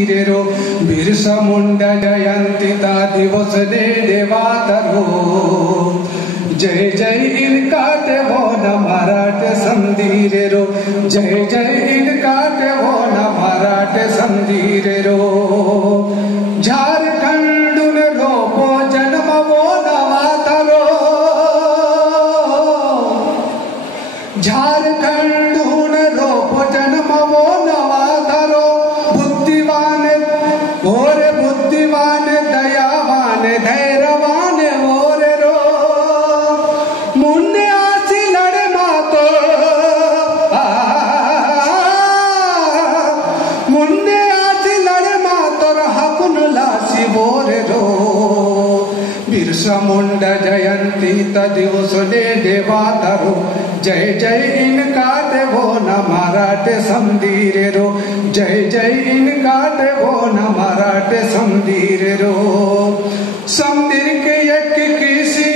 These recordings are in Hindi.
समधीरे रो बिरसा मुंडा जयंती ता दिवस ने देवातरो जय जय इनकाटे वो न मराठे समधीरे रो जय जय इनकाटे वो न मराठे समधीरे रो झारखंड ने रोपो जन्म वो नवातरो झारखंड ने रोपो जन्म वो नवातरो बुद्धिवान और बुद्धिवान दयावान धैर्यवान और रो मुन्ने आसी लड़े मातो मुन्ने आसी लड़े मातो हकुन लासी बोरे रो बिरसा मुंडा जयंती ता दिवस ने देवातरो जय जय इनकाटे वो न मराठे समधीरे रो जय जय इनकाटे वो न मराठे समधीरे रो समधीर के एक किसी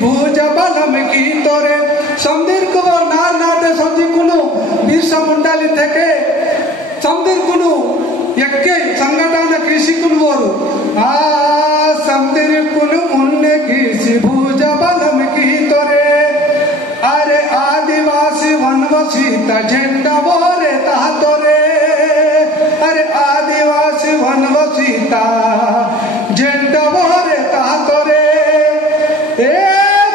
भुज बलम की तोरे समधीर को वो नार नाटे समझी कुनु बिरसा मुंडा लिथे के समधीर कुनु यक्के संगठन कृषि कुनु वोरु समधीर कुनु मुन्ने किसी भुज बलम की तोरे अरे आदिवासी वनवसीता झंडा बोरे तातोरे अरे आदिवासी वनवसीता झंडा बोरे तातोरे ए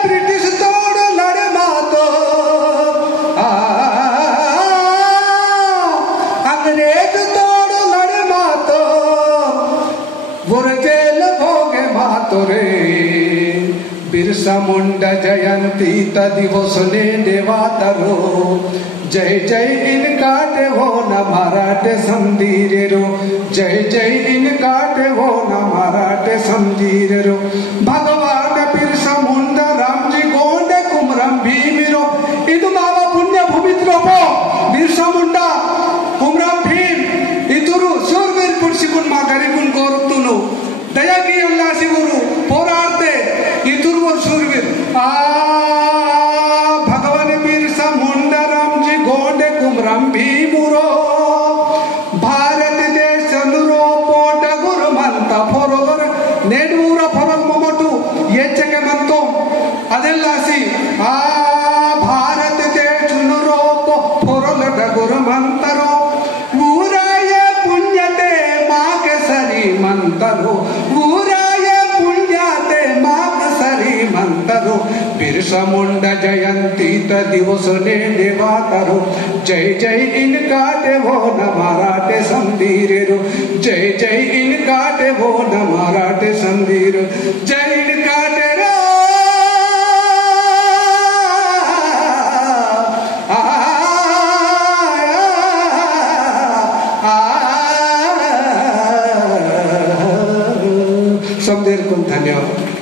ब्रिटिश तोड़ लड़े मातो अंग्रेज तोड़ लड़े मातो जेल भोगे मातो रे बिरसा मुंडा जयंती ता दिवस ने देवातरो जय जय इनकाटे वो न मराठे समधीरे रो जय जय इनकाटे वो न मराठे समधीरे रो भगवान बिरसा मुंडा राम जी गोंडे कुमरम भीमिरो इदु मावा पुण्य भूमित्रोपो बिरसा मुंडा कुमरम भीम इतुरु शूरवीर पुरुषिकुन मा गरिकुन कोरुतुनु दयागी उल्लासी गुरु पोरार्ते इतुरु शूरवीर भगवान बिरसा मुंडा राम जी गोंडे कुमरम भीमुरो भारत देश नुरो पोट गुरु मंता फोरोगर नेडूरा फोरग मोमोटु येचके मंतो अदेल्लासी भारत देश नुरो फोरोलट गुरु मंतरो ऊराय पुण्यते माके सरी मंतरो ऊराय पुण्यते माके सरी मंतरो बिरसा मुंडा जयंती ता दिवस ने देवातरो जय जय इनकाटे वो न मराठे समधीरे रो जय जय इनकाटे वो न मराठे समधीरे जय इनकाटे रो समधीर को धन्यवाद।